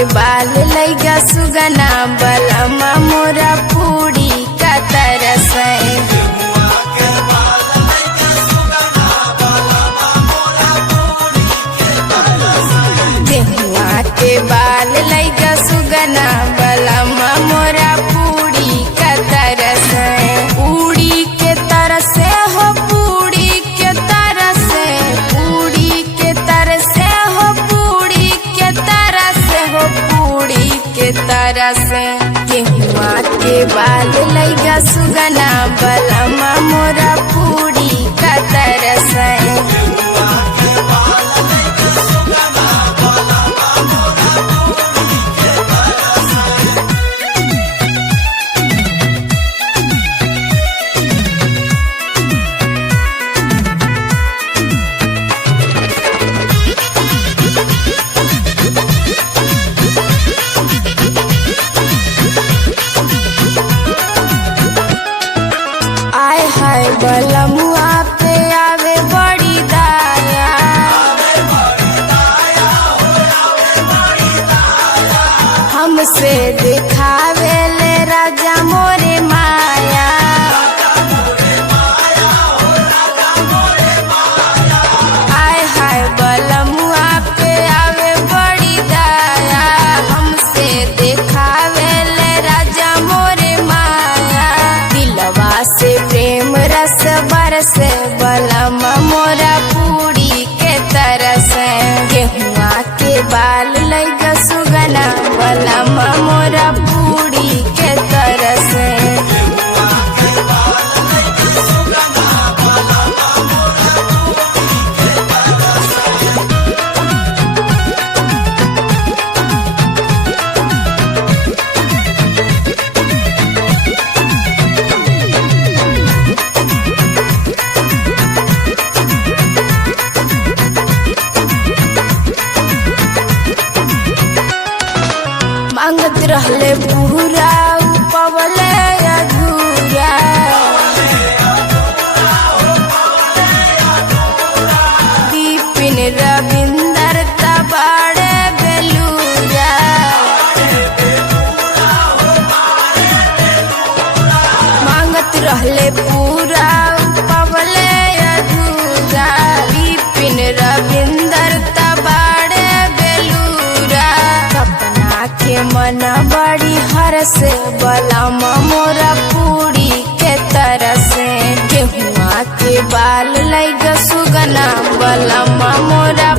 के बाल लैगा सुगना बलमा मोरा पूरी का तरस गेहुआ के बाल लैगा सुगना बलमा मोरा पूरी का तरस पूरी के तरस हो पूरी के तरस पूरी के तरस हो पूरी के तरस हो पूरी के तरस गेहुआ के बाल लैगा सुगना बलमा मोरा पूरी का तरस आय हाय बलमुआ पे आवे बड़ी दाया हमसे दिखावे ले राजा मोरे माया आय हाय बलमुआ पे आवे बड़ी दाया हमसे दिखावे ले राजा मोरे माया दिलवा से प्रेम रस बरस बलमा मोरा पूरी के तरस गेहुआ के बाल लैगा सुगना बलमा मोरा पूरी के तरस मांगत रहले पूरा पवले अधूरा दीपिन रविंदर तबाड़े बेलूरा मांगत रहले पूरा पवले अधूरा दीपिन रविंदर तबाड़े बेलूरा सपना के मन बड़ी हरस बलमा मोरा पूरी के तरस गेहुआ के बाल लैगा सुगना बलमा मोरा